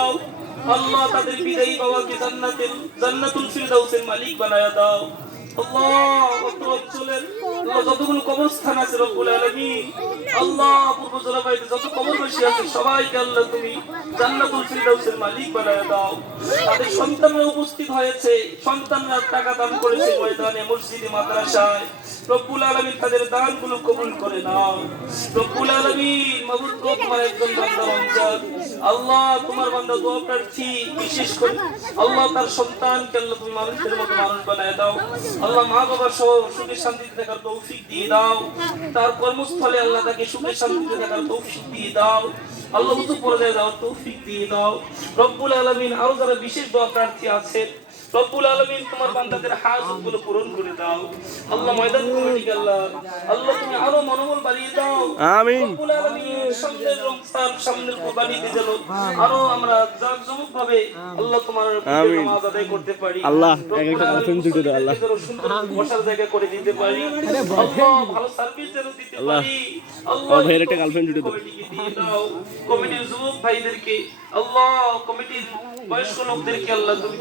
দাও। আল্লাহ তাদের বিদায়ী বাবাকে জান্নাতুল ফিরদাউসের মালিক বানায়া দাও। আল্লাহ অঞ্চলের যতগুলো কবরস্থান আছে রব্বুল আলামিন, আল্লাহ পূর্ব জলবায়ুতে যত কবরবাসী আছে সবাইকে আল্লাহ তুমি জান্নাতুল ফিরদাউসের মালিক বানায়া দাও। তাদের সন্তানরা উপস্থিত হয়েছে, সন্তানরা টাকা দান করেছে ময়দানে, মসজিদে, মাদ্রাসায়। রব্বুল আলামিন তাদের দানগুলো কবুল করে নাও। রব্বুল আলামিন মাবুদ গো, তোমার একজন বান্দা রমজান, আল্লাহ তোমার বান্দা দোয়া প্রার্থী, বিশেষ করে আল্লাহ তার সন্তানকে আল্লাহ তুমি মানুষের মতো মানুষ বানায় দাও। আল্লাহ মা বাবা সহ সুখে শান্তিতে থাকার তৌফিক দিয়ে দাও। তার কর্মস্থলে আল্লাহ তাকে সুখে শান্তিতে থাকার তৌফিক দিয়ে দাও। আল্লাহ উঁচু পর্যায়ে যাওয়ার তৌফিক দিয়ে দাও। রব্বুল আলামিন আরো যারা বিশেষ দোয়া প্রার্থী আছে, রব্বুল আলামিন তোমার বান্দাদের হাজতগুলো পূরণ করে দাও। আল্লাহ ময়দান কমিটিকে আল্লাহ তুমি আরো মনোবল বাড়িয়ে দাও। আমিন। রব্বুল আলামিন সামনের রমজান, সামনের কুরবানিতে যেন আরো আমরা জাঁকজমক ভাবে আল্লাহ তোমার নামাজ আদায় করতে পারি। আল্লাহ একটা আফিম দিতে দাও আল্লাহ। সুন্দর বসার জায়গা করে দিতে পারি। আল্লাহ ভালো সার্ভিস যেন দিতে আল্লাহ। পারি। ও ভাইয়ের একটা গার্লফ্রেন্ড দিতে দাও। কমিটিকে দিয়ে দাও। কমিটির যুবক ভাইদেরকে আল্লাহ, কমিটির বয়স্ক লোকদেরকে আল্লাহ তুমি